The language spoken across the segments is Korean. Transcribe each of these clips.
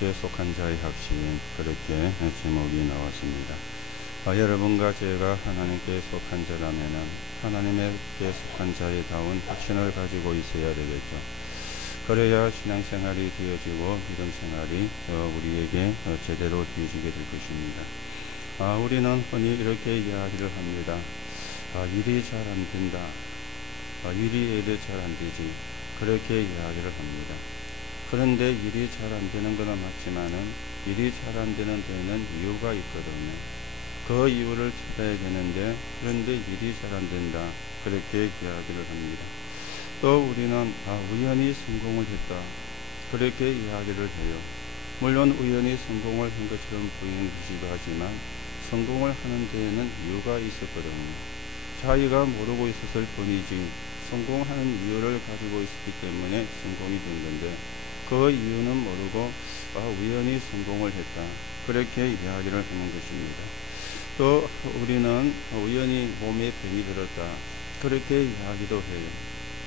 하나님께 속한 자의 확신, 그렇게 제목이 나왔습니다. 여러분과 제가 하나님께 속한 자라면은 하나님께 속한 자에 다운 확신을 가지고 있어야 되겠죠. 그래야 신앙생활이 되어지고 믿음생활이 우리에게 제대로 되어지게 될 것입니다. 우리는 흔히 이렇게 이야기를 합니다. 일이 잘 안 된다. 일이 잘 안 되지. 그렇게 이야기를 합니다. 그런데 일이 잘 안 되는 건 맞지만은 일이 잘 안 되는 데에는 이유가 있거든요. 그 이유를 찾아야 되는데, 그런데 일이 잘 안 된다. 그렇게 이야기를 합니다. 또 우리는 우연히 성공을 했다. 그렇게 이야기를 해요. 물론 우연히 성공을 한 것처럼 보이기도 하지만 성공을 하는 데에는 이유가 있었거든요. 자기가 모르고 있었을 뿐이지 성공하는 이유를 가지고 있었기 때문에 성공이 된 건데, 그 이유는 모르고 우연히 성공을 했다. 그렇게 이야기를 하는 것입니다. 또 우리는 우연히 몸에 병이 들었다. 그렇게 이야기도 해요.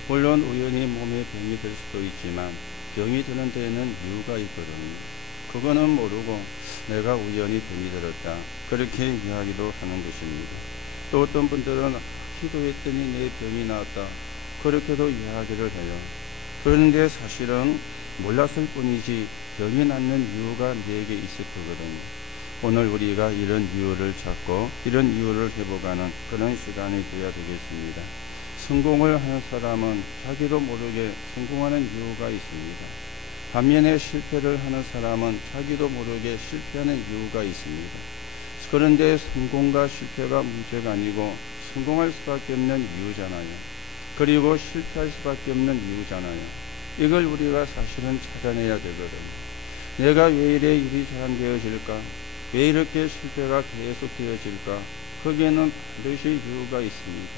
물론 우연히 몸에 병이 들 수도 있지만 병이 드는 데에는 이유가 있거든요. 그거는 모르고 내가 우연히 병이 들었다. 그렇게 이야기도 하는 것입니다. 또 어떤 분들은 기도했더니 내 병이 나았다. 그렇게도 이야기를 해요. 그런데 사실은 몰랐을 뿐이지 병이 낫는 이유가 내게 있을 거거든요. 오늘 우리가 이런 이유를 찾고 이런 이유를 회복하는 그런 시간이 되어야 되겠습니다. 성공을 하는 사람은 자기도 모르게 성공하는 이유가 있습니다. 반면에 실패를 하는 사람은 자기도 모르게 실패하는 이유가 있습니다. 그런데 성공과 실패가 문제가 아니고 성공할 수밖에 없는 이유잖아요. 그리고 실패할 수밖에 없는 이유잖아요. 이걸 우리가 사실은 찾아내야 되거든요. 내가 왜 이래 일이 잘 안 되어질까? 왜 이렇게 실패가 계속 되어질까? 거기에는 반드시 이유가 있습니다.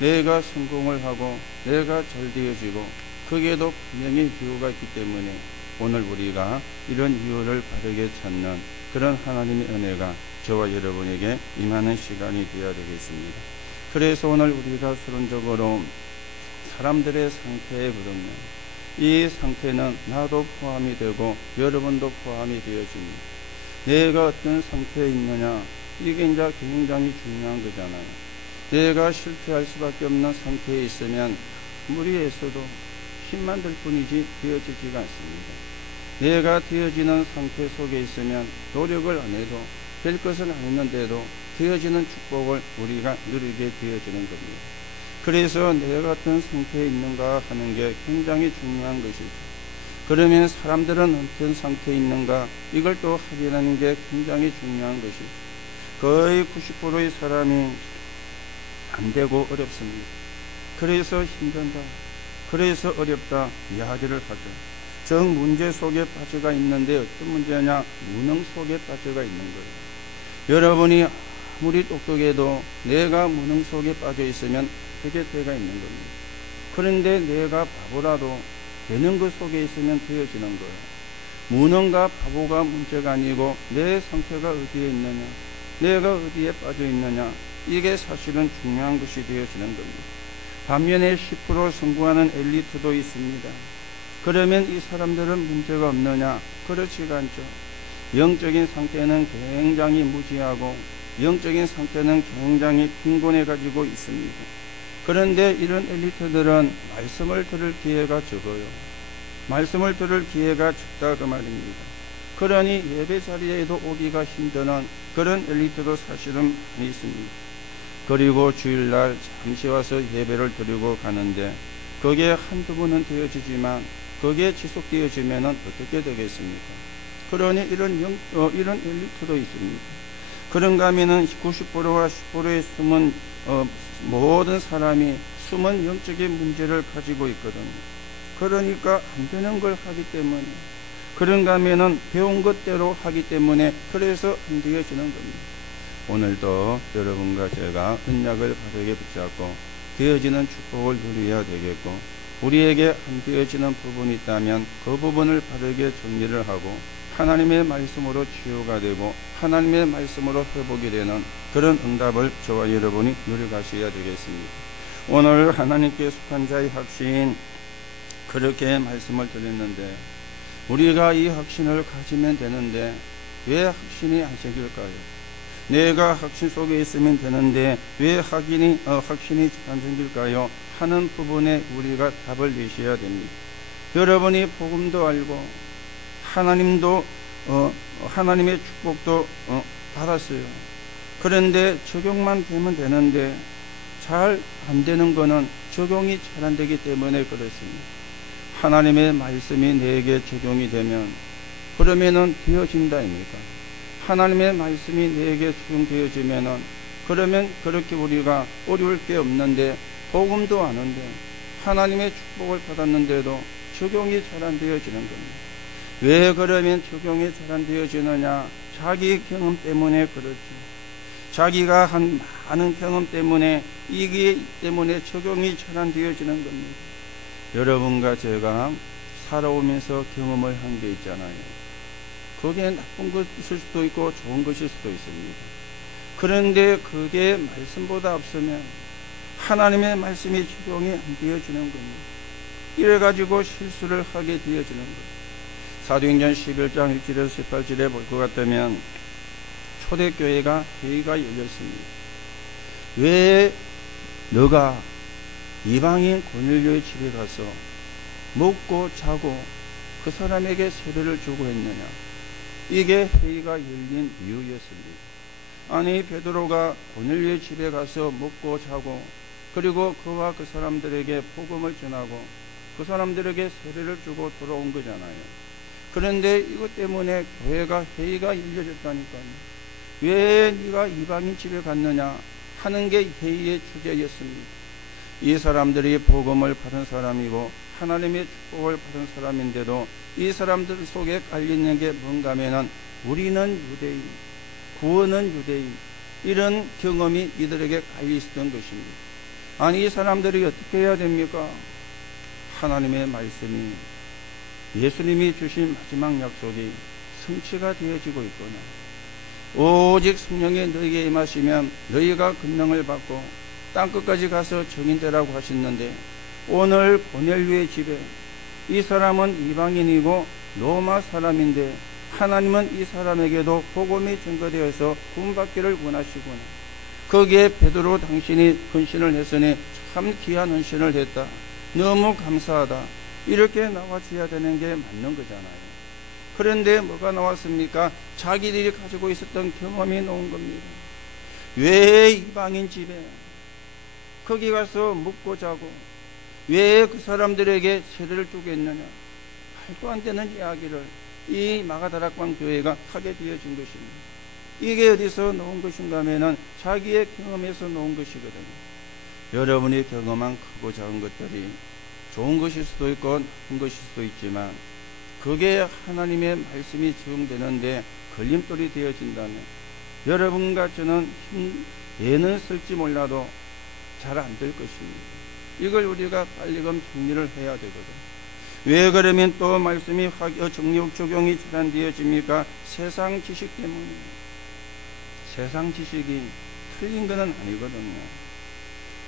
내가 성공을 하고 내가 잘 되어지고 거기에도 분명히 이유가 있기 때문에 오늘 우리가 이런 이유를 바르게 찾는 그런 하나님의 은혜가 저와 여러분에게 임하는 시간이 되어야 되겠습니다. 그래서 오늘 우리가 서론적으로 사람들의 상태에 보면 이 상태는 나도 포함이 되고 여러분도 포함이 되어집니다. 내가 어떤 상태에 있느냐, 이게 이제 굉장히 중요한 거잖아요. 내가 실패할 수밖에 없는 상태에 있으면 무리에서도 힘만 들 뿐이지 되어지지가 않습니다. 내가 되어지는 상태 속에 있으면 노력을 안 해도 될 것은 아니는데도 되어지는 축복을 우리가 누리게 되어지는 겁니다. 그래서 내가 어떤 상태에 있는가 하는 게 굉장히 중요한 것이죠. 그러면 사람들은 어떤 상태에 있는가, 이걸 또 확인하는 게 굉장히 중요한 것이죠. 거의 90%의 사람이 안 되고 어렵습니다. 그래서 힘든다, 그래서 어렵다 이야기를 하죠. 정 문제 속에 빠져가 있는데 어떤 문제냐? 무능 속에 빠져가 있는 거예요. 여러분이 아무리 똑똑해도 내가 무능 속에 빠져 있으면 되게 돼가 있는 겁니다. 그런데 내가 바보라도 되는 것 속에 있으면 되어지는 거예요. 무능과 바보가 문제가 아니고 내 상태가 어디에 있느냐, 내가 어디에 빠져 있느냐, 이게 사실은 중요한 것이 되어지는 겁니다. 반면에 10% 성공하는 엘리트도 있습니다. 그러면 이 사람들은 문제가 없느냐? 그렇지가 않죠. 영적인 상태는 굉장히 무지하고 영적인 상태는 굉장히 빈곤해 가지고 있습니다. 그런데 이런 엘리트들은 말씀을 들을 기회가 적어요. 말씀을 들을 기회가 적다 그 말입니다. 그러니 예배 자리에도 오기가 힘드는 그런 엘리트도 사실은 많이 있습니다. 그리고 주일날 잠시 와서 예배를 드리고 가는데 그게 한두 번은 되어지지만 그게 지속되어지면 어떻게 되겠습니까? 그러니 이런 엘리트도 있습니다. 그런가 하면은 90%와 10%의 숨은 모든 사람이 숨은 영적인 문제를 가지고 있거든요. 그러니까 안 되는 걸 하기 때문에, 그런가 하면은 배운 것대로 하기 때문에 그래서 안 되어지는 겁니다. 오늘도 여러분과 제가 언약을 바르게 붙잡고 되어지는 축복을 누려야 되겠고, 우리에게 안 되어지는 부분이 있다면 그 부분을 바르게 정리를 하고 하나님의 말씀으로 치유가 되고 하나님의 말씀으로 회복이 되는 그런 응답을 저와 여러분이 누려가셔야 되겠습니다. 오늘 하나님께 속한 자의 확신, 그렇게 말씀을 드렸는데 우리가 이 확신을 가지면 되는데 왜 확신이 안 생길까요? 내가 확신 속에 있으면 되는데 왜 확신이 안 생길까요? 하는 부분에 우리가 답을 내셔야 됩니다. 여러분이 복음도 알고 하나님의 축복도 받았어요. 그런데 적용만 되면 되는데 잘 안 되는 거는 적용이 잘 안 되기 때문에 그렇습니다. 하나님의 말씀이 내게 적용이 되면 그러면은 되어진다입니까? 하나님의 말씀이 내게 적용되어지면은 그러면 그렇게 우리가 어려울 게 없는데 복음도 아는데 하나님의 축복을 받았는데도 적용이 잘 안 되어지는 겁니다. 왜 그러면 적용이 잘 안 되어지느냐? 자기 경험 때문에 그렇죠. 자기가 한 많은 경험 때문에 이게 때문에 적용이 잘 안 되어지는 겁니다. 여러분과 제가 살아오면서 경험을 한 게 있잖아요. 그게 나쁜 것일 수도 있고 좋은 것일 수도 있습니다. 그런데 그게 말씀보다 앞서면 하나님의 말씀이 적용이 안 되어지는 겁니다. 이래가지고 실수를 하게 되어지는 거죠. 사도행전 11장 1절에서 18절에 볼 것 같다면 초대교회가 회의가 열렸습니다. 왜 너가 이방인 고넬료의 집에 가서 먹고 자고 그 사람에게 세례를 주고 했느냐? 이게 회의가 열린 이유였습니다. 아니 베드로가 고넬료의 집에 가서 먹고 자고 그리고 그와 그 사람들에게 복음을 전하고 그 사람들에게 세례를 주고 돌아온 거잖아요. 그런데 이것 때문에 교회가 회의가 열려졌다니까요. 왜 네가 이방인 집에 갔느냐 하는 게 회의의 주제였습니다. 이 사람들이 복음을 받은 사람이고 하나님의 축복을 받은 사람인데도 이 사람들 속에 깔리는 게 뭔가 하면은 우리는 유대인, 구원은 유대인, 이런 경험이 이들에게 깔려 있었던 것입니다. 아니 이 사람들이 어떻게 해야 됩니까? 하나님의 말씀이 예수님이 주신 마지막 약속이 성취가 되어지고 있구나. 오직 성령이 너희에게 임하시면 너희가 권능을 받고 땅끝까지 가서 증인되라고 하셨는데 오늘 고넬료의 집에 이 사람은 이방인이고 로마 사람인데 하나님은 이 사람에게도 복음이 증거되어서 구원받기를 원하시구나. 거기에 베드로 당신이 헌신을 했으니 참 귀한 헌신을 했다. 너무 감사하다. 이렇게 나와줘야 되는 게 맞는 거잖아요. 그런데 뭐가 나왔습니까? 자기들이 가지고 있었던 경험이 나온 겁니다. 왜 이방인 집에 거기 가서 묵고 자고 왜 그 사람들에게 세례를 주게 했느냐? 말도 안 되는 이야기를 이 마가다락방 교회가 하게 되어진 것입니다. 이게 어디서 나온 것인가 하면은 자기의 경험에서 나온 것이거든요. 여러분이 경험한 크고 작은 것들이 좋은 것일 수도 있고 나쁜 것일 수도 있지만 그게 하나님의 말씀이 적용되는데 걸림돌이 되어진다면 여러분과 저는 애는 쓸지 몰라도 잘 안 될 것입니다. 이걸 우리가 빨리금 정리를 해야 되거든. 왜 그러면 또 말씀이 정력 적용이 잘 안 되어집니까? 세상 지식 때문에. 세상 지식이 틀린 것은 아니거든요.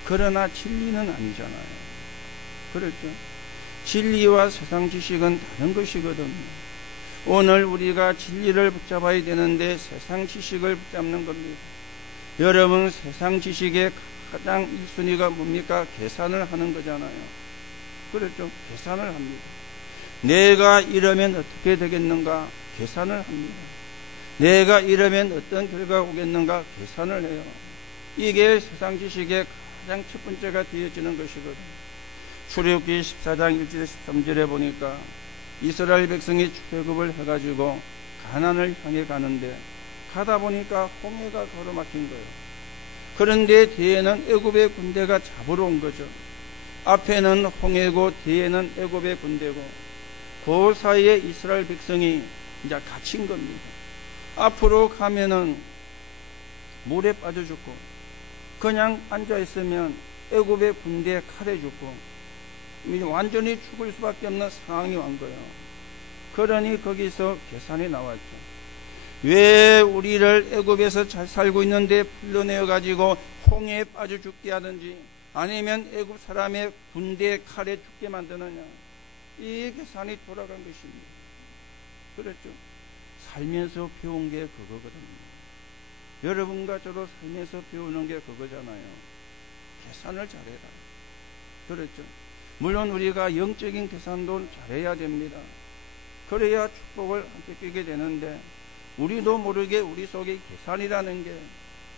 그러나 진리는 아니잖아요. 그렇죠? 진리와 세상 지식은 다른 것이거든요. 오늘 우리가 진리를 붙잡아야 되는데 세상 지식을 붙잡는 겁니다. 여러분 세상 지식의 가장 1순위가 뭡니까? 계산을 하는 거잖아요. 그렇죠? 계산을 합니다. 내가 이러면 어떻게 되겠는가? 계산을 합니다. 내가 이러면 어떤 결과가 오겠는가? 계산을 해요. 이게 세상 지식의 가장 첫 번째가 되어지는 것이거든요. 출애굽기 14장 1절에 13절에 보니까 이스라엘 백성이 출애굽을 해가지고 가나안을 향해 가는데 가다 보니까 홍해가 가로막힌 거예요. 그런데 뒤에는 애굽의 군대가 잡으러 온 거죠. 앞에는 홍해고 뒤에는 애굽의 군대고 그 사이에 이스라엘 백성이 이제 갇힌 겁니다. 앞으로 가면은 물에 빠져 죽고 그냥 앉아 있으면 애굽의 군대에 칼에 죽고 완전히 죽을 수밖에 없는 상황이 온 거예요. 그러니 거기서 계산이 나왔죠. 왜 우리를 애굽에서 잘 살고 있는데 불러내어 가지고 홍해에 빠져 죽게 하든지 아니면 애굽 사람의 군대의 칼에 죽게 만드느냐? 이 계산이 돌아간 것입니다. 그랬죠. 살면서 배운 게 그거거든요. 여러분과 저도 살면서 배우는 게 그거잖아요. 계산을 잘해라. 그랬죠. 물론 우리가 영적인 계산도 잘해야 됩니다. 그래야 축복을 함께 끼게 되는데, 우리도 모르게 우리 속에 계산이라는 게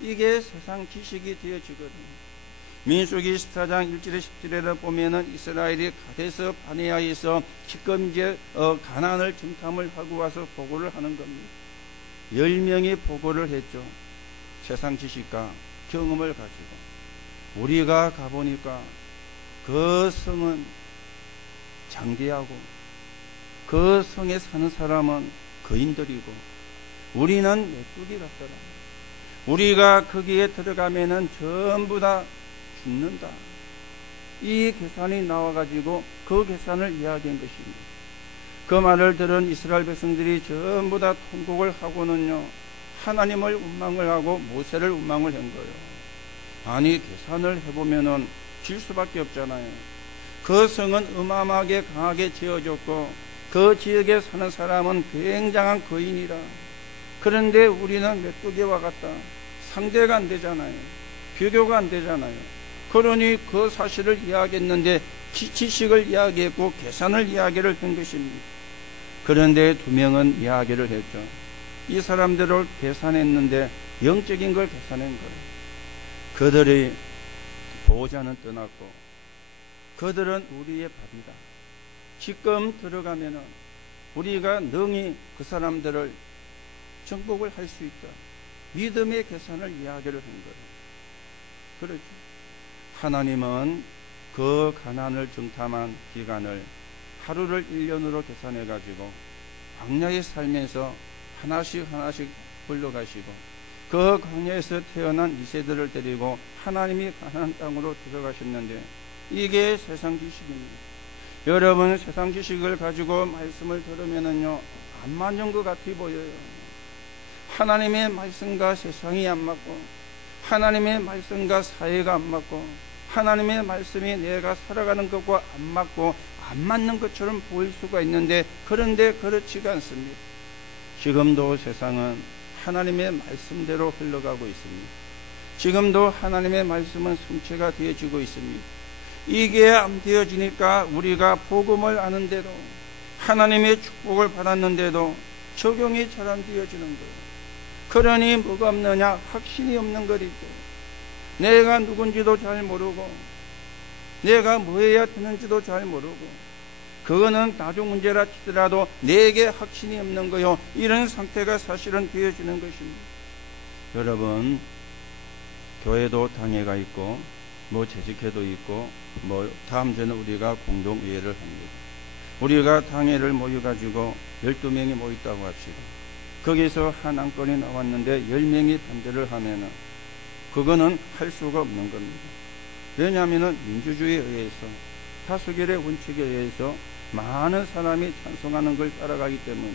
이게 세상 지식이 되어지거든요. 민수기 14장 1절에 10절에 보면은 이스라엘이 가데스 바네아에서 지금 이제 가나안을 정탐을 하고 와서 보고를 하는 겁니다. 10명이 보고를 했죠. 세상 지식과 경험을 가지고. 우리가 가보니까 그 성은 장대하고 그 성에 사는 사람은 거인들이고 우리는 메뚜기 같더라. 우리가 거기에 들어가면은 전부 다 죽는다. 이 계산이 나와가지고 그 계산을 이야기한 것입니다. 그 말을 들은 이스라엘 백성들이 전부 다 통곡을 하고는요, 하나님을 원망을 하고 모세를 원망을 한 거예요. 아니, 계산을 해보면은 질 수밖에 없잖아요. 그 성은 어마어마하게 강하게 지어졌고 그 지역에 사는 사람은 굉장한 거인이라. 그런데 우리는 메뚜기와 같다. 상대가 안 되잖아요. 비교가 안 되잖아요. 그러니 그 사실을 이야기했는데 지식을 이야기했고 계산을 이야기를 한 것입니다. 그런데 두 명은 이야기를 했죠. 이 사람들을 계산했는데 영적인 걸 계산한 거예요. 그들의 보호자는 떠났고 그들은 우리의 밥이다. 지금 들어가면은 우리가 능히 그 사람들을 정복을 할 수 있다. 믿음의 계산을 이야기를 한 거예요. 그렇죠. 하나님은 그 가나안을 정탐한 기간을 하루를 1년으로 계산해 가지고 광야에 살면서 하나씩 불러가시고 그 광야에서 태어난 이세들을 데리고 하나님이 가나안 땅으로 들어가셨는데 이게 세상 지식입니다. 여러분, 세상 지식을 가지고 말씀을 들으면은요, 안 맞는 것 같아 보여요. 하나님의 말씀과 세상이 안 맞고 하나님의 말씀과 사회가 안 맞고 하나님의 말씀이 내가 살아가는 것과 안 맞고 안 맞는 것처럼 보일 수가 있는데, 그런데 그렇지가 않습니다. 지금도 세상은 하나님의 말씀대로 흘러가고 있습니다. 지금도 하나님의 말씀은 성취가 되어지고 있습니다. 이게 안 되어지니까 우리가 복음을 아는데도 하나님의 축복을 받았는데도 적용이 잘 안 되어지는 거예요. 그러니 뭐가 없느냐? 확신이 없는 거리죠. 내가 누군지도 잘 모르고 내가 뭐 해야 되는지도 잘 모르고 그거는 나중 문제라 치더라도 내게 확신이 없는 거요. 이런 상태가 사실은 되어지는 것입니다. 여러분, 교회도 당회가 있고 뭐 재직회도 있고 뭐 다음 주에는 우리가 공동의회를 합니다. 우리가 당회를 모여가지고 12명이 모였다고 합시다. 거기서 한 안건이 나왔는데 10명이 반대를 하면은 그거는 할 수가 없는 겁니다. 왜냐하면 민주주의에 의해서 다수결의 원칙에 의해서 많은 사람이 찬성하는 걸 따라가기 때문에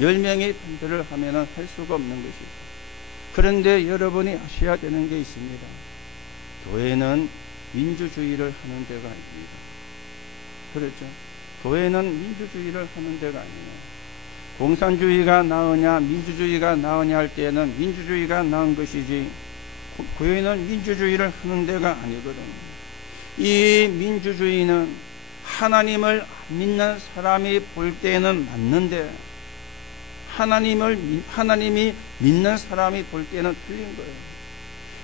10명이 반대를 하면 할 수가 없는 것이죠. 그런데 여러분이 아셔야 되는 게 있습니다. 교회는 민주주의를 하는 데가 아닙니다. 그렇죠? 교회는 민주주의를 하는 데가 아니에요. 공산주의가 나으냐 민주주의가 나으냐 할 때는 민주주의가 나은 것이지 교회는 민주주의를 하는 데가 아니거든요. 이 민주주의는 하나님을 안 믿는 사람이 볼 때는 맞는데 하나님이 믿는 사람이 볼 때는 틀린 거예요.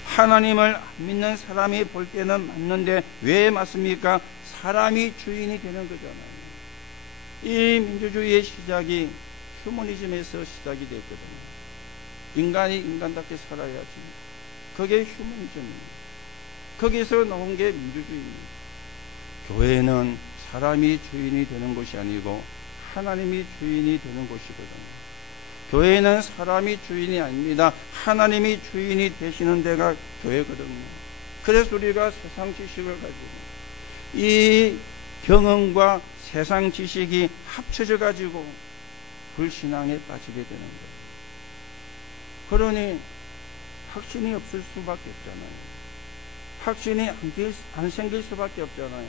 하나님을 안 믿는 사람이 볼 때는 맞는데 왜 맞습니까? 사람이 주인이 되는 거잖아요. 이 민주주의의 시작이 휴머니즘에서 시작이 됐거든요. 인간이 인간답게 살아야지. 그게 휴머니즘입니다. 거기서 나온 게 민주주의입니다. 교회는 사람이 주인이 되는 것이 아니고 하나님이 주인이 되는 곳이거든요. 교회는 사람이 주인이 아닙니다. 하나님이 주인이 되시는 데가 교회거든요. 그래서 우리가 세상 지식을 가지고 이 경험과 세상 지식이 합쳐져 가지고 불신앙에 빠지게 되는 거예요. 그러니 확신이 없을 수밖에 없잖아요. 확신이 안 생길 수밖에 없잖아요.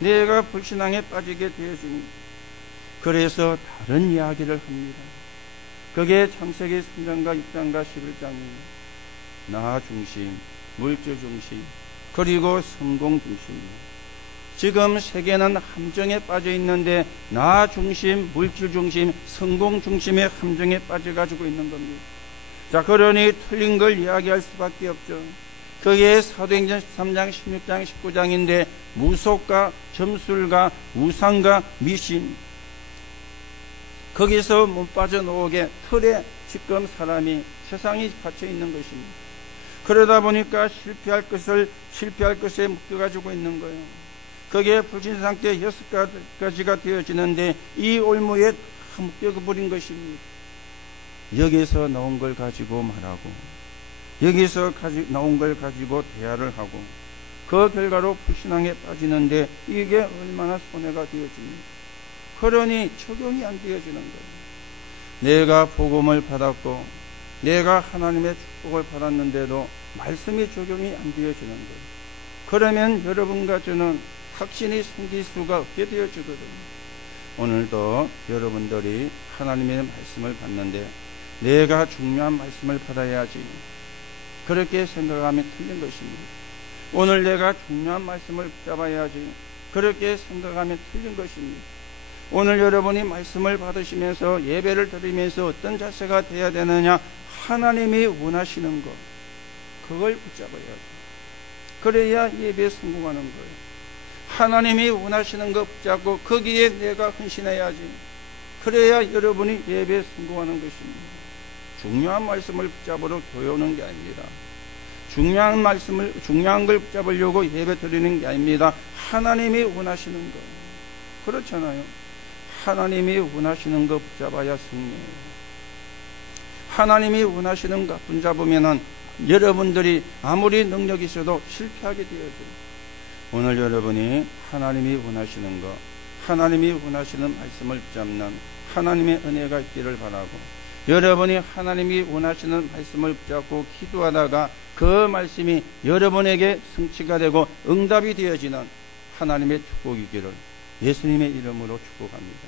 내가 불신앙에 빠지게 되어지니 그래서 다른 이야기를 합니다. 그게 창세기 3장과 6장과 11장이에요. 나 중심, 물질 중심, 그리고 성공 중심입니다. 지금 세계는 함정에 빠져 있는데 나 중심, 물질 중심, 성공 중심의 함정에 빠져가지고 있는 겁니다. 자, 그러니 틀린 걸 이야기할 수밖에 없죠. 그게 사도행전 13장, 16장, 19장인데 무속과 점술과 우상과 미신, 거기서 못 빠져나오게 틀에 지금 사람이 세상이 갇혀 있는 것입니다. 그러다 보니까 실패할 것에 묶여가지고 있는 거예요. 그게 불신 상태 6가지가 되어지는데 이 올무에 다 묶여버린 것입니다. 여기서 나온 걸 가지고 말하고, 여기서 나온 걸 가지고 대화를 하고, 그 결과로 불신앙에 빠지는데 이게 얼마나 손해가 되어집니까? 그러니 적용이 안 되어지는 거예요. 내가 복음을 받았고 내가 하나님의 축복을 받았는데도 말씀이 적용이 안 되어지는 거예요. 그러면 여러분과 저는 확신이 생길 수가 없게 되어지거든요. 오늘도 여러분들이 하나님의 말씀을 받는데 내가 중요한 말씀을 받아야지, 그렇게 생각하면 틀린 것입니다. 오늘 내가 중요한 말씀을 붙잡아야지, 그렇게 생각하면 틀린 것입니다. 오늘 여러분이 말씀을 받으시면서 예배를 드리면서 어떤 자세가 되어야 되느냐, 하나님이 원하시는 것, 그걸 붙잡아야 돼요. 그래야 예배에 성공하는 거예요. 하나님이 원하시는 것 붙잡고 거기에 내가 헌신해야지, 그래야 여러분이 예배에 성공하는 것입니다. 중요한 말씀을 붙잡으러 교회 오는 게 아닙니다. 중요한 걸 붙잡으려고 예배 드리는 게 아닙니다. 하나님이 원하시는 것, 그렇잖아요. 하나님이 원하시는 것 붙잡아야 승리해요. 하나님이 원하시는 것 붙잡으면은 여러분들이 아무리 능력이 있어도 실패하게 되어져요. 오늘 여러분이 하나님이 원하시는 것, 하나님이 원하시는 말씀을 붙잡는 하나님의 은혜가 있기를 바라고, 여러분이 하나님이 원하시는 말씀을 붙잡고 기도하다가 그 말씀이 여러분에게 성취가 되고 응답이 되어지는 하나님의 축복이기를 예수님의 이름으로 축복합니다.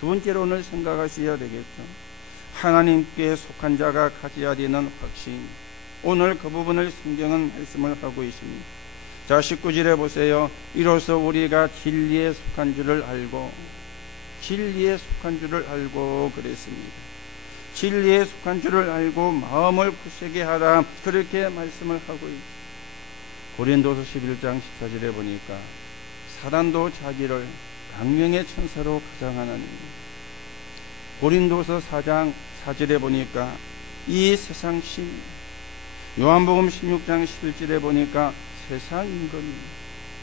두 번째로 오늘 생각하셔야 되겠죠. 하나님께 속한 자가 가져야 되는 확신. 오늘 그 부분을 성경은 말씀을 하고 있습니다. 자, 19절에 보세요. 이로써 우리가 진리에 속한 줄을 알고, 진리에 속한 줄을 알고 그랬습니다. 진리에 속한 줄을 알고 마음을 굳세게 하라, 그렇게 말씀을 하고 있습니다. 고린도서 11장 14절에 보니까 사단도 자기를 강령의 천사로 가장하느니, 고린도서 4장 4절에 보니까 이 세상 신, 요한복음 16장 11절에 보니까 세상 임금이,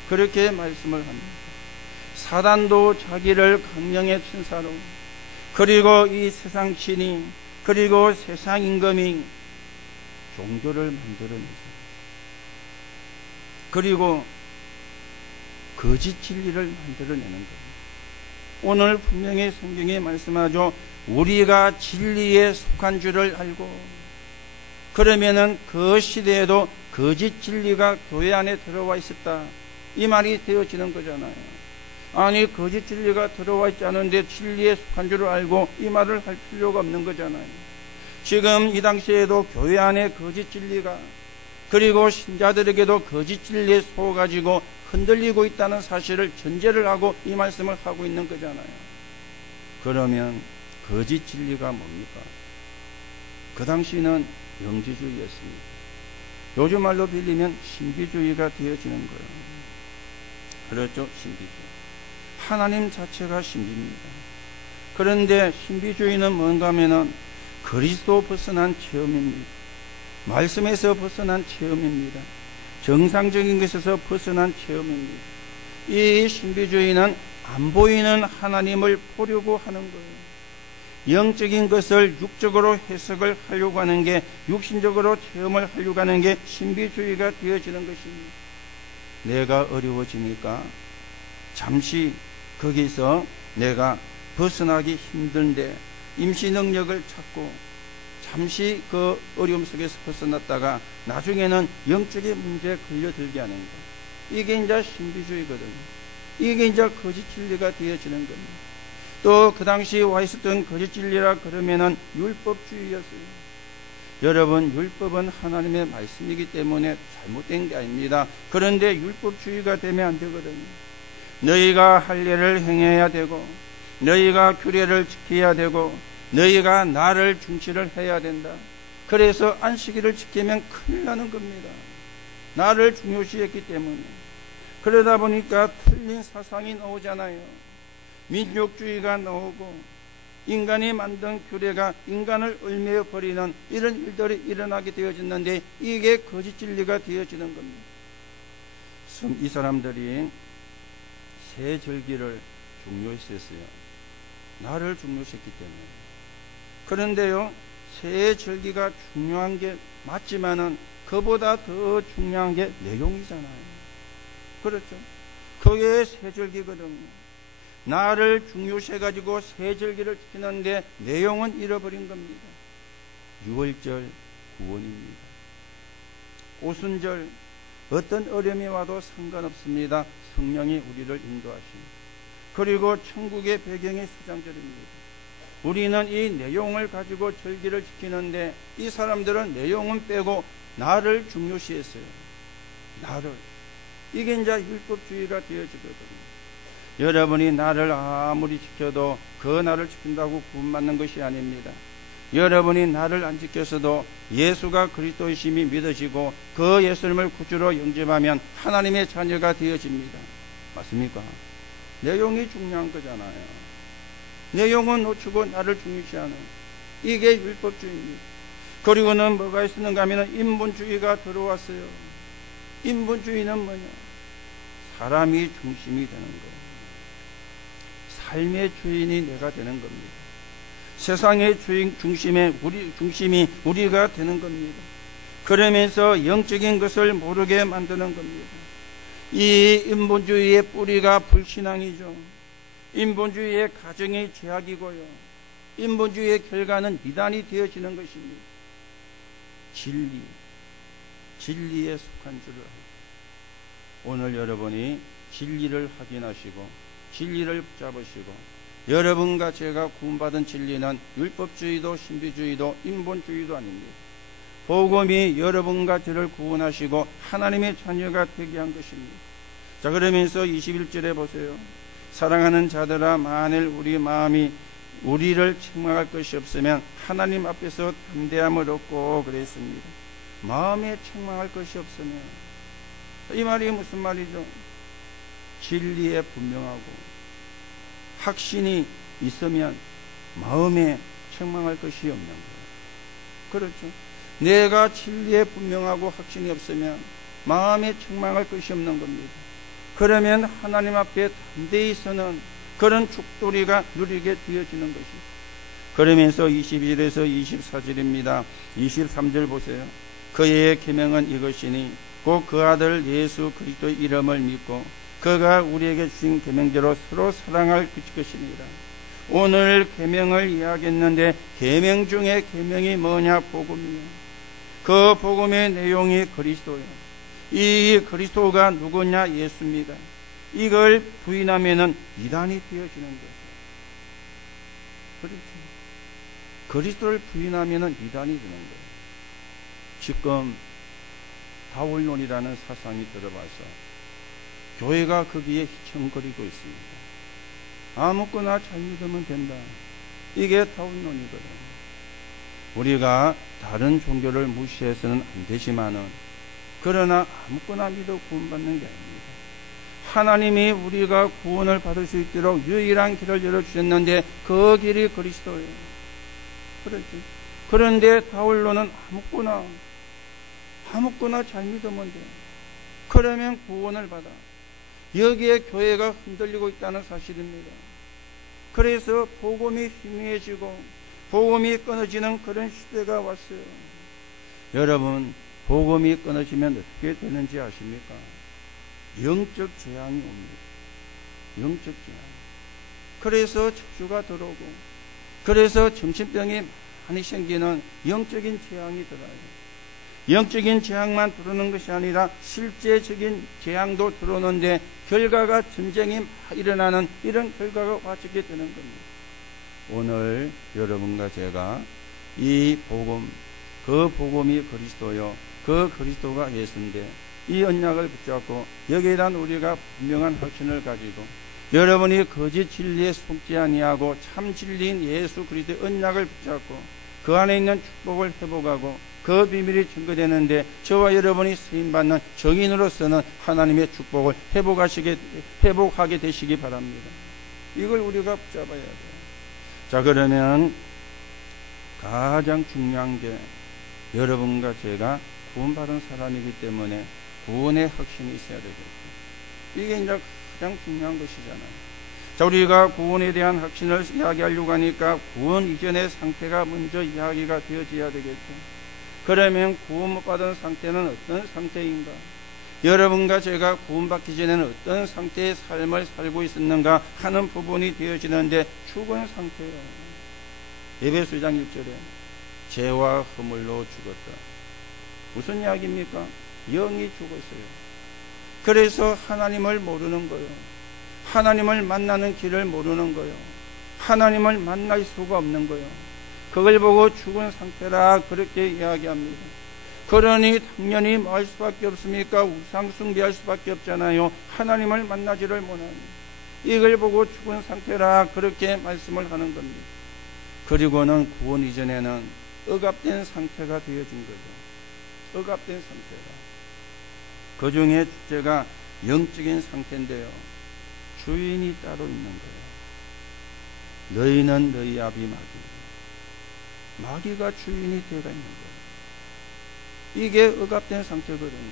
그렇게 말씀을 합니다. 사단도 자기를 강령의 천사로, 그리고 이 세상 신이, 그리고 세상 임금이 종교를 만들어내서, 그리고 거짓 진리를 만들어내는 거예요. 오늘 분명히 성경에 말씀하죠. 우리가 진리에 속한 줄을 알고, 그러면은 그 시대에도 거짓 진리가 교회 안에 들어와 있었다, 이 말이 되어지는 거잖아요. 아니, 거짓 진리가 들어와 있지 않은데 진리에 속한 줄을 알고, 이 말을 할 필요가 없는 거잖아요. 지금 이 당시에도 교회 안에 거짓 진리가, 그리고 신자들에게도 거짓 진리에 속아가지고 흔들리고 있다는 사실을 전제를 하고 이 말씀을 하고 있는 거잖아요. 그러면 거짓 진리가 뭡니까? 그 당시는 영지주의였습니다. 요즘 말로 빌리면 신비주의가 되어지는 거예요. 그렇죠? 신비주의. 하나님 자체가 신비입니다. 그런데 신비주의는 뭔가 하면은 그리스도 벗어난 체험입니다. 말씀에서 벗어난 체험입니다. 정상적인 것에서 벗어난 체험입니다. 이 신비주의는 안 보이는 하나님을 보려고 하는 거예요. 영적인 것을 육적으로 해석을 하려고 하는 게, 육신적으로 체험을 하려고 하는 게 신비주의가 되어지는 것입니다. 내가 어려워지니까 잠시 거기서 내가 벗어나기 힘든데 임시 능력을 찾고 잠시 그 어려움 속에서 벗어났다가 나중에는 영적인 문제에 걸려들게 하는 것, 이게 이제 신비주의거든요. 이게 이제 거짓 진리가 되어지는 겁니다. 또 그 당시 와 있었던 거짓 진리라 그러면은 율법주의였어요. 여러분, 율법은 하나님의 말씀이기 때문에 잘못된 게 아닙니다. 그런데 율법주의가 되면 안 되거든요. 너희가 할 일을 행해야 되고, 너희가 규례를 지켜야 되고, 너희가 나를 중시를 해야 된다. 그래서 안식일을 지키면 큰일 나는 겁니다. 나를 중요시했기 때문에. 그러다 보니까 틀린 사상이 나오잖아요. 민족주의가 나오고, 인간이 만든 규례가 인간을 얽매여 버리는 이런 일들이 일어나게 되어졌는데, 이게 거짓 진리가 되어지는 겁니다. 이 사람들이 새 절기를 중요시했어요. 나를 중요시했기 때문에. 그런데요, 새 절기가 중요한 게 맞지만은 그보다 더 중요한 게 내용이잖아요. 그렇죠? 그게 새 절기거든요. 나를 중요시해가지고 새 절기를 지키는데 내용은 잃어버린 겁니다. 유월절 구원입니다. 오순절 어떤 어려움이 와도 상관없습니다. 성령이 우리를 인도하십니다. 그리고 천국의 배경이 수장절입니다. 우리는 이 내용을 가지고 절기를 지키는데 이 사람들은 내용은 빼고 나를 중요시했어요. 나를. 이게 이제 율법주의가 되어지거든요. 여러분이 나를 아무리 지켜도 그 나를 지킨다고 구원받는 것이 아닙니다. 여러분이 나를 안 지켰어도 예수가 그리스도이심이 믿어지고 그 예수님을 구주로 영접하면 하나님의 자녀가 되어집니다. 맞습니까? 내용이 중요한 거잖아요. 내용은 놓치고 나를 중요시하는, 이게 율법주의입니다. 그리고는 뭐가 있었는가 하면 인본주의가 들어왔어요. 인본주의는 뭐냐? 사람이 중심이 되는 거예요. 삶의 주인이 내가 되는 겁니다. 세상의 중심이 우리가 되는 겁니다. 그러면서 영적인 것을 모르게 만드는 겁니다. 이 인본주의의 뿌리가 불신앙이죠. 인본주의의 가정이 죄악이고요. 인본주의의 결과는 이단이 되어지는 것입니다. 진리에 속한 줄을 알고, 오늘 여러분이 진리를 확인하시고 진리를 붙잡으시고, 여러분과 제가 구원받은 진리는 율법주의도 신비주의도 인본주의도 아닙니다. 복음이 여러분과 저를 구원하시고 하나님의 자녀가 되게 한 것입니다. 자, 그러면서 21절에 보세요. 사랑하는 자들아, 만일 우리 마음이 우리를 책망할 것이 없으면 하나님 앞에서 담대함을 얻고 그랬습니다. 마음에 책망할 것이 없으면, 이 말이 무슨 말이죠? 진리에 분명하고 확신이 있으면 마음에 책망할 것이 없는 거예요. 그렇죠? 내가 진리에 분명하고 확신이 없으면 마음에 책망할 것이 없는 겁니다. 그러면 하나님 앞에 담대히 서는 그런 죽돌이가 누리게 되어지는 것이죠. 그러면서 22절에서 24절입니다. 23절 보세요. 그의 계명은 이것이니 곧 그 아들 예수 그리스도의 이름을 믿고 그가 우리에게 주신 계명대로 서로 사랑할 것입니다. 오늘 계명을 이야기했는데 계명 중에 계명이 뭐냐? 복음이요. 그 복음의 내용이 그리스도예요. 이 그리스도가 누구냐? 예수입니다. 이걸 부인하면은 이단이 되어지는 거죠. 그렇죠. 그리스도를 부인하면은 이단이 되는 거예요. 지금 다원론이라는 사상이 들어와서 교회가 거기에 휘청거리고 있습니다. 아무거나 잘 믿으면 된다. 이게 다원론이거든요. 우리가 다른 종교를 무시해서는 안 되지만은, 그러나 아무거나 믿어 구원받는 게 아닙니다. 하나님이 우리가 구원을 받을 수 있도록 유일한 길을 열어주셨는데 그 길이 그리스도예요. 그렇지. 그런데 다원론은 아무거나 잘 믿으면 돼. 그러면 구원을 받아. 여기에 교회가 흔들리고 있다는 사실입니다. 그래서 복음이 희미해지고 복음이 끊어지는 그런 시대가 왔어요. 여러분, 복음이 끊어지면 어떻게 되는지 아십니까? 영적 재앙이 옵니다. 영적 재앙. 그래서 척추가 들어오고, 그래서 정신병이 많이 생기는 영적인 재앙이 들어와요. 영적인 재앙만 들어오는 것이 아니라 실제적인 재앙도 들어오는데 결과가 전쟁이 일어나는 이런 결과가 와지게 되는 겁니다. 오늘 여러분과 제가 이 복음, 그 복음이 그리스도요, 그 그리스도가 예수인데 이 언약을 붙잡고 여기에 대한 우리가 분명한 확신을 가지고 여러분이 거짓 진리에 속지 아니하고 참 진리인 예수 그리스도의 언약을 붙잡고 그 안에 있는 축복을 회복하고 그 비밀이 증거되는데 저와 여러분이 쓰임받는 정인으로서는 하나님의 축복을 회복하게 되시기 바랍니다. 이걸 우리가 붙잡아야 돼요. 자, 그러면 가장 중요한 게 여러분과 제가 구원받은 사람이기 때문에 구원의 확신이 있어야 되겠죠. 이게 이제 가장 중요한 것이잖아요. 자, 우리가 구원에 대한 확신을 이야기하려고 하니까 구원 이전의 상태가 먼저 이야기가 되어져야 되겠죠. 그러면 구원 못 받은 상태는 어떤 상태인가? 여러분과 제가 구원받기 전에는 어떤 상태의 삶을 살고 있었는가 하는 부분이 되어지는데 죽은 상태예요. 에베소 2장 1절에 죄와 허물로 죽었다. 무슨 이야기입니까? 영이 죽었어요. 그래서 하나님을 모르는 거예요. 하나님을 만나는 길을 모르는 거예요. 하나님을 만날 수가 없는 거예요. 그걸 보고 죽은 상태라 그렇게 이야기합니다. 그러니 당연히 뭐 할 수밖에 없습니까? 우상 숭배할 수밖에 없잖아요. 하나님을 만나지를 못합니다. 이걸 보고 죽은 상태라 그렇게 말씀을 하는 겁니다. 그리고는 구원 이전에는 억압된 상태가 되어진 거죠. 억압된 상태가. 그 중에 첫째가 영적인 상태인데요. 주인이 따로 있는 거예요. 너희는 너희 아비 마귀가 주인이 되어 있는 거예요. 이게 억압된 상태거든요.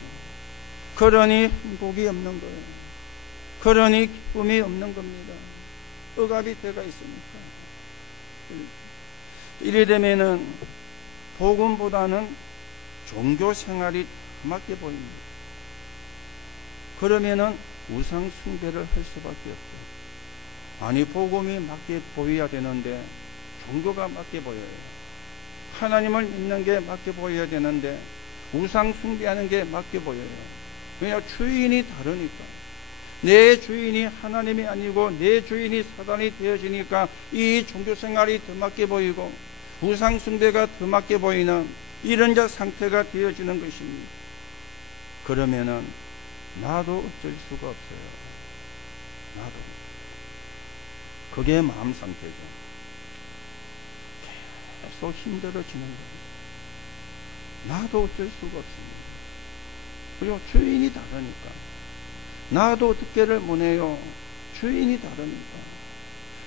그러니 행복이 없는 거예요. 그러니 기쁨이 없는 겁니다. 억압이 되어 있으니까. 이래 되면은 복음보다는 종교 생활이 더 맞게 보입니다. 그러면은 우상 숭배를 할 수밖에 없죠. 아니, 복음이 맞게 보여야 되는데 종교가 맞게 보여요. 하나님을 믿는 게 맞게 보여야 되는데 우상 숭배하는 게 맞게 보여요. 왜냐? 주인이 다르니까. 내 주인이 하나님이 아니고 내 주인이 사단이 되어지니까 이 종교생활이 더 맞게 보이고 우상 숭배가 더 맞게 보이는 이런 상태가 되어지는 것입니다. 그러면은 나도 어쩔 수가 없어요. 나도. 그게 마음 상태죠. 계속 힘들어지는 거예요. 나도 어쩔 수가 없습니다. 그리고 주인이 다르니까. 나도 어떻게를 못해요. 주인이 다르니까.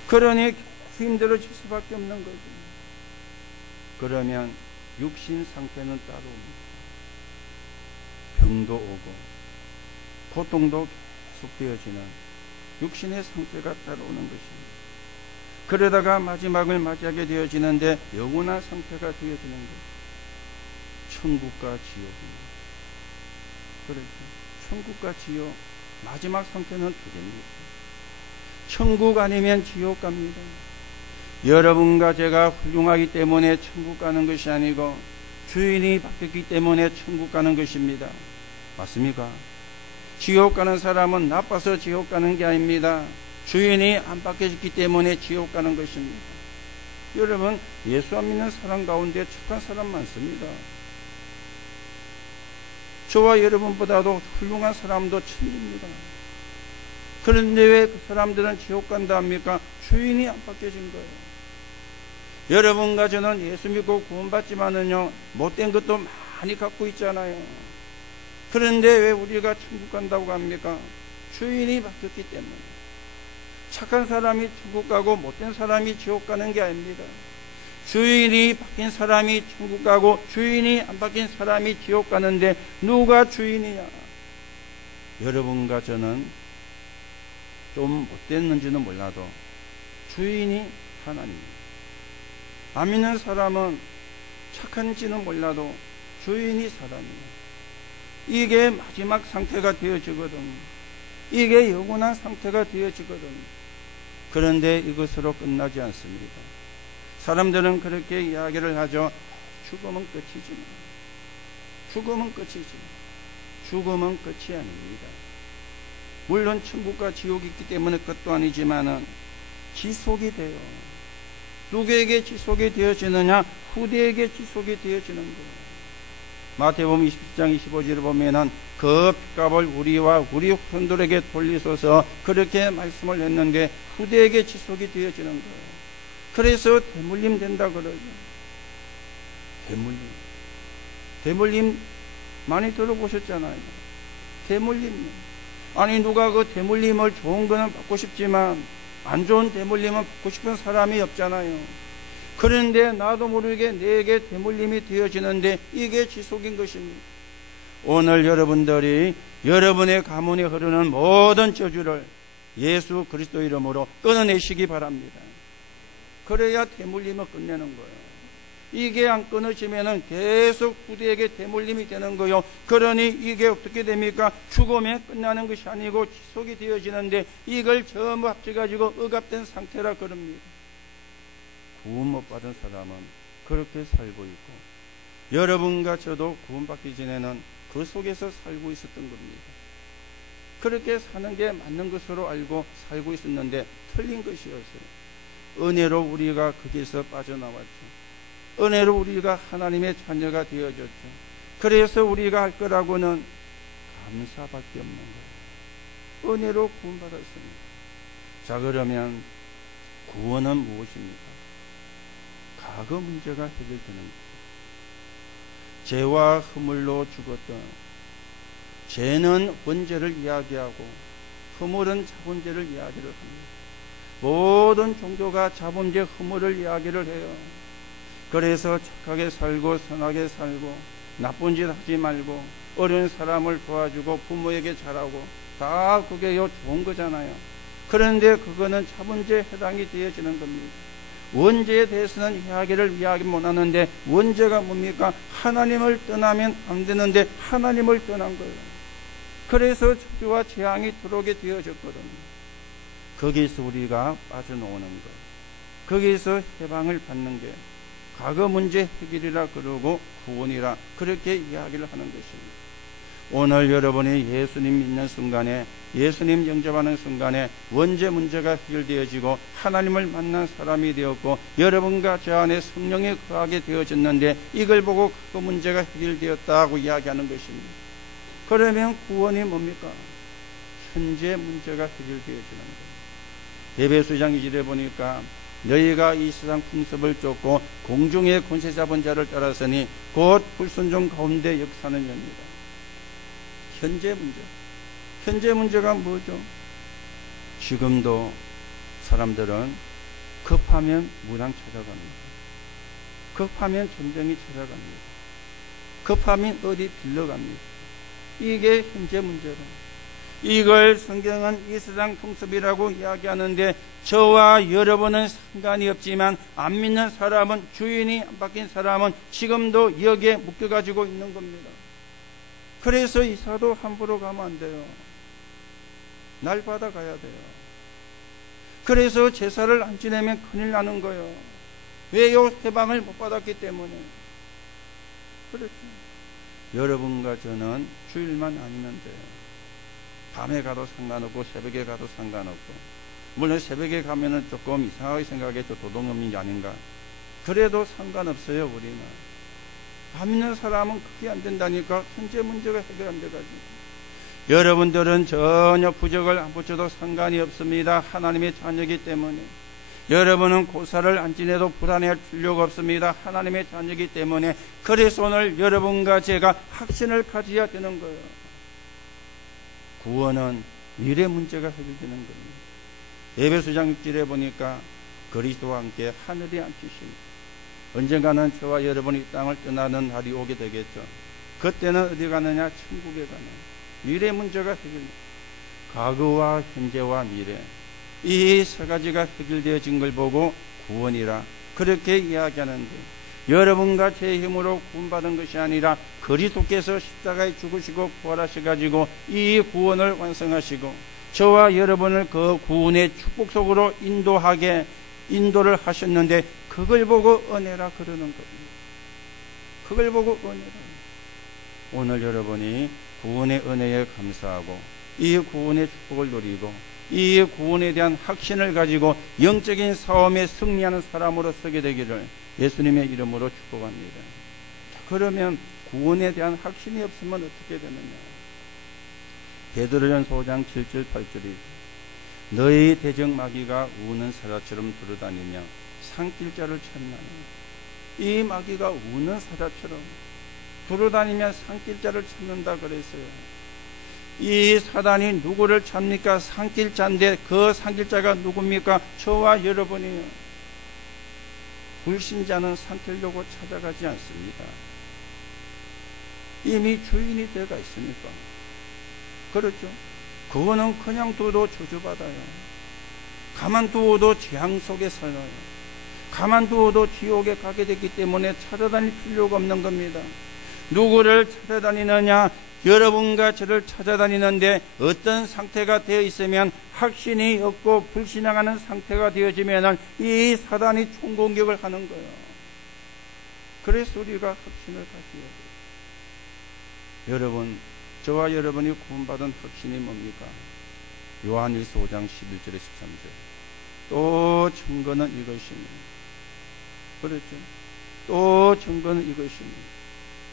그러니 힘들어질 수밖에 없는 거죠. 그러면 육신 상태는 따로 옵니다. 병도 오고 고통도 계속 되어지는 육신의 상태가 따라오는 것입니다. 그러다가 마지막을 맞이하게 되어지는데 영원한 상태가 되어지는 거죠. 천국과 지옥입니다. 그렇죠. 천국과 지옥, 마지막 상태는 두 개입니다. 천국 아니면 지옥 갑니다. 여러분과 제가 훌륭하기 때문에 천국 가는 것이 아니고 주인이 바뀌었기 때문에 천국 가는 것입니다. 맞습니까? 지옥 가는 사람은 나빠서 지옥 가는 게 아닙니다. 주인이 안 바뀌었기 때문에 지옥 가는 것입니다. 여러분, 예수 안 믿는 사람 가운데 착한 사람 많습니다. 저와 여러분보다도 훌륭한 사람도 천지입니다. 그런데 왜 그 사람들은 지옥 간다 합니까? 주인이 안 바뀌어진 거예요. 여러분과 저는 예수 믿고 구원받지만은요, 못된 것도 많이 갖고 있잖아요. 그런데 왜 우리가 천국 간다고 합니까? 주인이 바뀌었기 때문에. 착한 사람이 천국 가고 못된 사람이 지옥 가는 게 아닙니다. 주인이 바뀐 사람이 천국 가고 주인이 안 바뀐 사람이 지옥 가는데 누가 주인이냐? 여러분과 저는 좀 못됐는지는 몰라도 주인이 하나님입니다. 안 믿는 사람은 착한지는 몰라도 주인이 사람입니다. 이게 마지막 상태가 되어지거든요. 이게 영원한 상태가 되어지거든요. 그런데 이것으로 끝나지 않습니다. 사람들은 그렇게 이야기를 하죠. 죽음은 끝이지만. 죽음은 끝이지만. 죽음은 끝이 아닙니다. 물론 천국과 지옥이 있기 때문에 끝도 아니지만은 지속이 돼요. 누구에게 지속이 되어지느냐? 후대에게 지속이 되어지는 거예요. 마태복음 27장 25절을 보면은 그 핏값을 우리와 우리 후손들에게 돌리소서 그렇게 말씀을 했는데 후대에게 지속이 되어지는 거예요. 그래서 대물림 된다 그러죠. 대물림 많이 들어보셨잖아요. 대물림. 아니 누가 그 대물림을 좋은 거는 받고 싶지만 안 좋은 대물림은 받고 싶은 사람이 없잖아요. 그런데 나도 모르게 내게 대물림이 되어지는데 이게 지속인 것입니다. 오늘 여러분들이 여러분의 가문에 흐르는 모든 저주를 예수 그리스도 이름으로 끊어내시기 바랍니다. 그래야 대물림을 끝내는 거예요. 이게 안 끊어지면은 계속 후대에게 대물림이 되는 거요. 그러니 이게 어떻게 됩니까? 죽음에 끝나는 것이 아니고 지속이 되어지는데 이걸 전부 합쳐가지고 억압된 상태라 그럽니다. 구원 못 받은 사람은 그렇게 살고 있고 여러분과 저도 구원받기 전에는 그 속에서 살고 있었던 겁니다. 그렇게 사는 게 맞는 것으로 알고 살고 있었는데 틀린 것이었어요. 은혜로 우리가 거기서 빠져나왔죠. 은혜로 우리가 하나님의 자녀가 되어졌죠. 그래서 우리가 할 거라고는 감사밖에 없는 거예요. 은혜로 구원받았습니다. 자, 그러면 구원은 무엇입니까? 과거 문제가 해결되는 거예요. 죄와 허물로 죽었던, 죄는 원죄를 이야기하고 허물은 자본죄를 이야기를 합니다. 모든 종교가 자본죄, 허물을 이야기를 해요. 그래서 착하게 살고 선하게 살고 나쁜 짓 하지 말고 어려운 사람을 도와주고 부모에게 잘하고 다 그게 좋은 거잖아요. 그런데 그거는 자본죄에 해당이 되어지는 겁니다. 원죄에 대해서는 이야기 못하는데 원죄가 뭡니까? 하나님을 떠나면 안 되는데 하나님을 떠난 거예요. 그래서 저주와 재앙이 들어오게 되어졌거든요. 거기에서 우리가 빠져나오는 것, 거기에서 해방을 받는 게 과거 문제 해결이라 그러고 구원이라 그렇게 이야기를 하는 것입니다. 오늘 여러분이 예수님 믿는 순간에, 예수님 영접하는 순간에 원죄 문제가 해결되어지고 하나님을 만난 사람이 되었고 여러분과 저 안에 성령이 거하게 되어졌는데 이걸 보고 그 문제가 해결되었다고 이야기하는 것입니다. 그러면 구원이 뭡니까? 현재 문제가 해결되어지는 거예요. 에베소 2장 2절에 보니까 너희가 이 세상 풍습을 쫓고 공중의 권세 잡은 자를 따랐으니 곧 불순종 가운데 역사는 연이다. 현재 문제. 현재 문제가 뭐죠? 지금도 사람들은 급하면 무당 찾아갑니다. 급하면 전쟁이 찾아갑니다. 급하면 어디 빌려갑니다. 이게 현재 문제로. 이걸 성경은 이 세상 풍습이라고 이야기하는데 저와 여러분은 상관이 없지만 안 믿는 사람은, 주인이 안 바뀐 사람은 지금도 여기에 묶여가지고 있는 겁니다. 그래서 이사도 함부로 가면 안 돼요. 날 받아가야 돼요. 그래서 제사를 안 지내면 큰일 나는 거예요. 왜요? 해방을 못 받았기 때문에. 그렇죠. 여러분과 저는 주일만 아니면 돼요. 밤에 가도 상관없고 새벽에 가도 상관없고, 물론 새벽에 가면은 조금 이상하게 생각해 저 도둑놈인 게 아닌가. 그래도 상관없어요. 우리는 밤 있는 사람은 그게 안 된다니까. 현재 문제가 해결 안 돼가지고 여러분들은 전혀 부적을 안 붙여도 상관이 없습니다. 하나님의 자녀이기 때문에. 여러분은 고사를 안 지내도 불안해할 필요가 없습니다. 하나님의 자녀이기 때문에. 그래서 오늘 여러분과 제가 확신을 가져야 되는 거예요. 구원은 미래 문제가 해결되는 겁니다. 에베소 2장 6절에 보니까 그리스도와 함께 하늘에 앉히십니다. 언젠가는 저와 여러분이 이 땅을 떠나는 날이 오게 되겠죠. 그때는 어디 가느냐? 천국에 가는 미래 문제가 해결됩니다. 과거와 현재와 미래, 이 세 가지가 해결되어진 걸 보고 구원이라 그렇게 이야기하는데, 여러분과 제 힘으로 구원받은 것이 아니라 그리스도께서 십자가에 죽으시고 부활하셔가지고 이 구원을 완성하시고 저와 여러분을 그 구원의 축복 속으로 인도를 하셨는데 그걸 보고 은혜라 그러는 겁니다. 그걸 보고 은혜라. 오늘 여러분이 구원의 은혜에 감사하고 이 구원의 축복을 누리고 이 구원에 대한 확신을 가지고 영적인 싸움에 승리하는 사람으로 서게 되기를 예수님의 이름으로 축복합니다. 그러면 구원에 대한 확신이 없으면 어떻게 되느냐? 베드로전서 5장 7절 8절이 너희 대적 마귀가 우는 사자처럼 돌아다니며 산길 자를 찾나니, 이 마귀가 우는 사자처럼 돌아다니며 산길 자를 찾는다 그랬어요. 이 사단이 누구를 찾습니까? 산길자인데 그 산길자가 누굽니까? 저와 여러분이요. 불신자는 산길 두고 찾아가지 않습니다. 이미 주인이 되어가 있으니까. 그렇죠? 그거는 그냥 둬도 저주받아요. 가만두어도 재앙 속에 살아요. 가만두어도 지옥에 가게 됐기 때문에 찾아다닐 필요가 없는 겁니다. 누구를 찾아다니느냐? 여러분과 저를 찾아다니는데 어떤 상태가 되어 있으면, 확신이 없고 불신앙하는 상태가 되어지면 이 사단이 총공격을 하는 거예요. 그래서 우리가 확신을 가져야 돼요. 여러분, 저와 여러분이 구원받은 확신이 뭡니까? 요한일서 5장 11절에 13절. 또 증거는 이것이니. 그렇죠? 또 증거는 이것이니.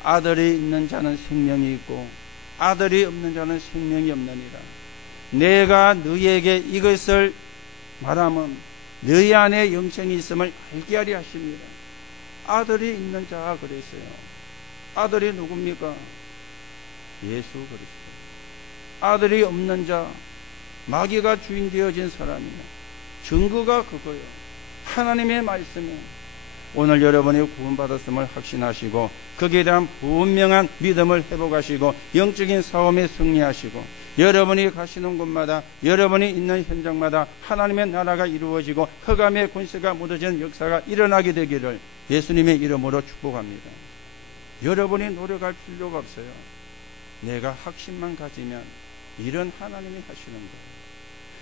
아들이 있는 자는 생명이 있고 아들이 없는 자는 생명이 없느니라. 내가 너희에게 이것을 말하면 너희 안에 영생이 있음을 알게 하리 하십니다. 아들이 있는 자 그랬어요. 아들이 누굽니까? 예수 그리스도. 아들이 없는 자, 마귀가 주인 되어진 사람이에요. 증거가 그거예요. 하나님의 말씀이에요. 오늘 여러분이 구원받았음을 확신하시고 거기에 대한 분명한 믿음을 회복하시고 영적인 싸움에 승리하시고 여러분이 가시는 곳마다, 여러분이 있는 현장마다 하나님의 나라가 이루어지고 흑암의 권세가 무너지는 역사가 일어나게 되기를 예수님의 이름으로 축복합니다. 여러분이 노력할 필요가 없어요. 내가 확신만 가지면 일은 하나님이 하시는 거예요.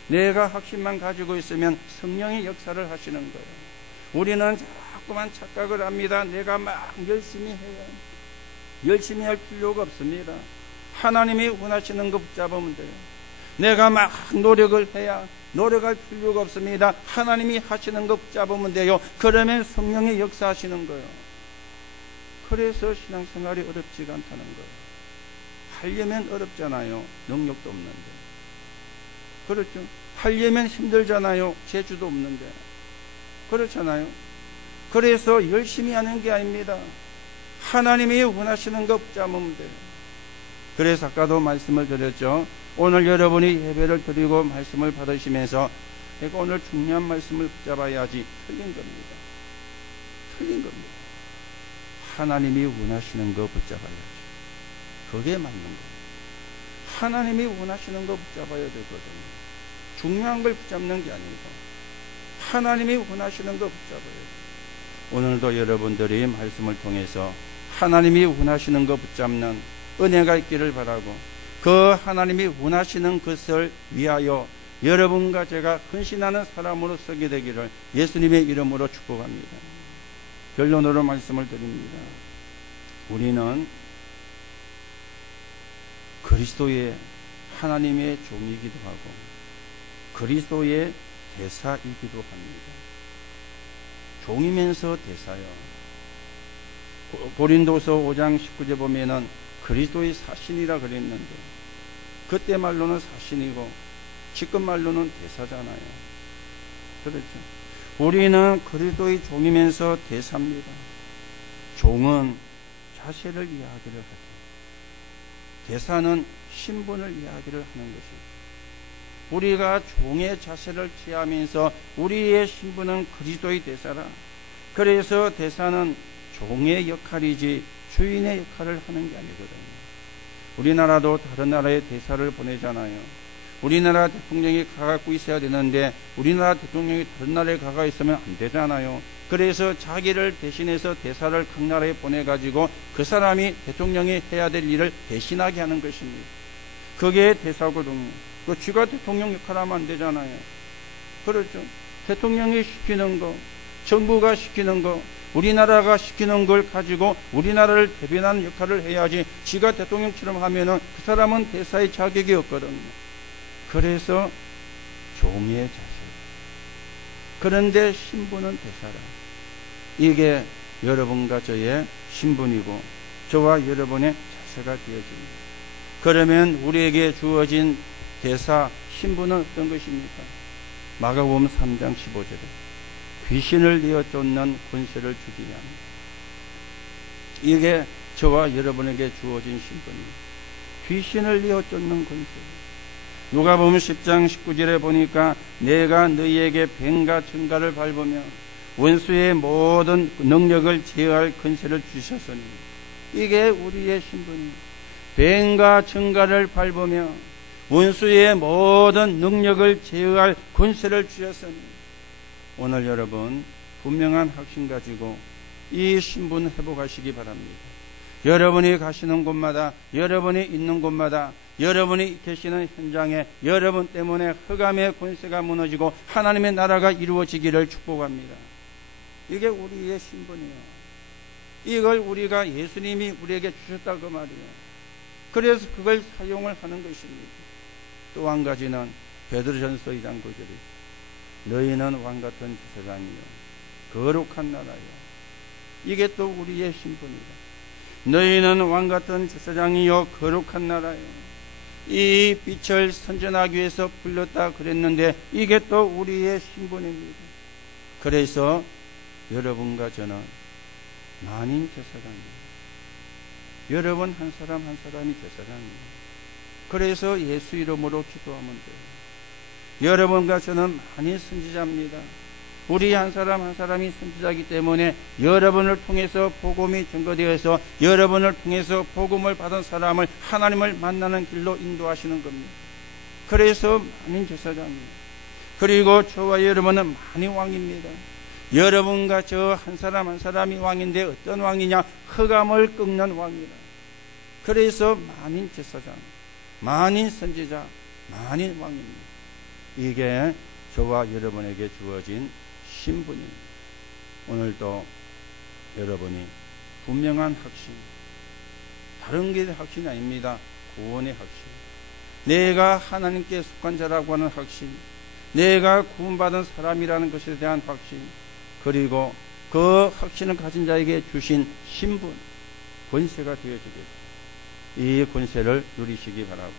내가 확신만 가지고 있으면 성령의 역사를 하시는 거예요. 우리는 자꾸만 착각을 합니다. 내가 막 열심히 해요. 열심히 할 필요가 없습니다. 하나님이 원하시는 거 붙잡으면 돼요. 내가 막 노력을 해야 노력할 필요가 없습니다. 하나님이 하시는 거 붙잡으면 돼요. 그러면 성령의 역사하시는 거예요. 그래서 신앙생활이 어렵지가 않다는 거예요. 하려면 어렵잖아요. 능력도 없는데. 그렇죠? 하려면 힘들잖아요. 재주도 없는데. 그렇잖아요. 그래서 열심히 하는 게 아닙니다. 하나님이 원하시는 것 붙잡으면 돼요. 그래서 아까도 말씀을 드렸죠. 오늘 여러분이 예배를 드리고 말씀을 받으시면서 내가 오늘 중요한 말씀을 붙잡아야지. 틀린 겁니다. 틀린 겁니다. 하나님이 원하시는 거 붙잡아야지. 그게 맞는 거예요. 하나님이 원하시는 거 붙잡아야 되거든요. 중요한 걸 붙잡는 게 아니고 하나님이 원하시는 거 붙잡아야 돼요. 오늘도 여러분들이 말씀을 통해서 하나님이 원하시는 거 붙잡는 은혜가 있기를 바라고, 그 하나님이 원하시는 것을 위하여 여러분과 제가 헌신하는 사람으로 서게 되기를 예수님의 이름으로 축복합니다. 결론으로 말씀을 드립니다. 우리는 그리스도의 하나님의 종이기도 하고 그리스도의 대사이기도 합니다. 종이면서 대사요. 고린도서 5장 19절 보면은 그리스도의 사신이라 그랬는데 그때 말로는 사신이고 지금 말로는 대사잖아요. 그렇죠? 우리는 그리스도의 종이면서 대사입니다. 종은 자세를 이야기를 하죠. 대사는 신분을 이야기를 하는 것입니다. 우리가 종의 자세를 취하면서 우리의 신분은 그리스도의 대사라. 그래서 대사는 종의 역할이지 주인의 역할을 하는 게 아니거든요. 우리나라도 다른 나라에 대사를 보내잖아요. 우리나라 대통령이 가갖고 있어야 되는데 우리나라 대통령이 다른 나라에 가가 있으면 안 되잖아요. 그래서 자기를 대신해서 대사를 각 나라에 보내가지고 그 사람이 대통령이 해야 될 일을 대신하게 하는 것입니다. 그게 대사거든요. 그 쥐가 대통령 역할을 하면 안 되잖아요. 그렇죠? 대통령이 시키는 거, 정부가 시키는 거, 우리나라가 시키는 걸 가지고 우리나라를 대변하는 역할을 해야지 쥐가 대통령처럼 하면은 그 사람은 대사의 자격이 없거든요. 그래서 종의 자세. 그런데 신분은 대사라. 이게 여러분과 저의 신분이고 저와 여러분의 자세가 되어집니다. 그러면 우리에게 주어진 대사 신분은 어떤 것입니까? 마가복음 3장 15절에 귀신을 내어 쫓는 권세를 주기 위함입니다. 이게 저와 여러분에게 주어진 신분입니다. 귀신을 내어 쫓는 권세. 누가복음 10장 19절에 보니까 내가 너희에게 뱀과 청가를 밟으며 원수의 모든 능력을 제어할 권세를 주셨으니, 이게 우리의 신분입니다. 뱀과 청가를 밟으며 원수의 모든 능력을 제어할 권세를 주셨으니, 오늘 여러분 분명한 확신 가지고 이 신분 회복하시기 바랍니다. 여러분이 가시는 곳마다, 여러분이 있는 곳마다, 여러분이 계시는 현장에 여러분 때문에 흑암의 권세가 무너지고 하나님의 나라가 이루어지기를 축복합니다. 이게 우리의 신분이에요. 이걸 우리가 예수님이 우리에게 주셨다 그 말이에요. 그래서 그걸 사용을 하는 것입니다. 또 한 가지는 베드로전서 2장 9절에 너희는 왕같은 제사장이요 거룩한 나라요. 이게 또 우리의 신분이다. 너희는 왕같은 제사장이요 거룩한 나라요. 이 빛을 선전하기 위해서 불렀다 그랬는데 이게 또 우리의 신분입니다. 그래서 여러분과 저는 만인 제사장입니다. 여러분 한 사람 한 사람이 제사장입니다. 그래서 예수 이름으로 기도하면 돼요. 여러분과 저는 만인 선지자입니다. 우리 한 사람 한 사람이 선지자이기 때문에 여러분을 통해서 복음이 증거되어서 여러분을 통해서 복음을 받은 사람을 하나님을 만나는 길로 인도하시는 겁니다. 그래서 만인 제사장입니다. 그리고 저와 여러분은 만인 왕입니다. 여러분과 저 한 사람 한 사람이 왕인데 어떤 왕이냐? 흑암을 꺾는 왕이라. 그래서 만인 제사장, 만인 선지자, 만인 왕입니다. 이게 저와 여러분에게 주어진 신분입니다. 오늘도 여러분이 분명한 확신, 다른 게 확신이 아닙니다. 구원의 확신, 내가 하나님께 속한 자라고 하는 확신, 내가 구원받은 사람이라는 것에 대한 확신, 그리고 그 확신을 가진 자에게 주신 신분, 권세가 되어지겠습니다. 이 권세를 누리시기 바라고,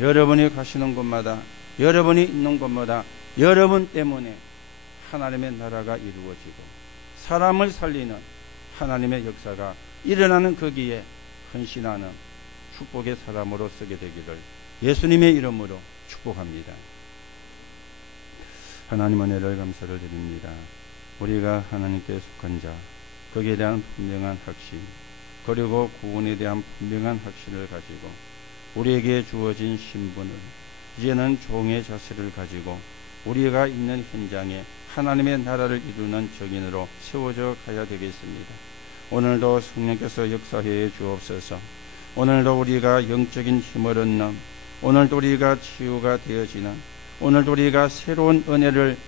여러분이 가시는 곳마다, 여러분이 있는 곳마다 여러분 때문에 하나님의 나라가 이루어지고 사람을 살리는 하나님의 역사가 일어나는 거기에 헌신하는 축복의 사람으로 서게 되기를 예수님의 이름으로 축복합니다. 하나님 은혜를 감사를 드립니다. 우리가 하나님께 속한 자, 거기에 대한 분명한 확신, 그리고 구원에 대한 분명한 확신을 가지고 우리에게 주어진 신분을 이제는 종의 자세를 가지고 우리가 있는 현장에 하나님의 나라를 이루는 정인으로 세워져 가야 되겠습니다. 오늘도 성령께서 역사해 주옵소서. 오늘도 우리가 영적인 힘을 얻는, 오늘도 우리가 치유가 되어지는, 오늘도 우리가 새로운 은혜를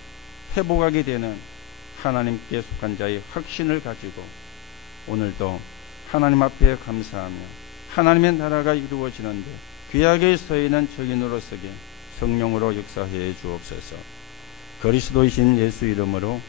회복하게 되는 하나님께 속한 자의 확신을 가지고 오늘도 하나님 앞에 감사하며 하나님의 나라가 이루어지는데 귀하게 서 있는 증인으로 서게 성령으로 역사해 주옵소서. 그리스도이신 예수 이름으로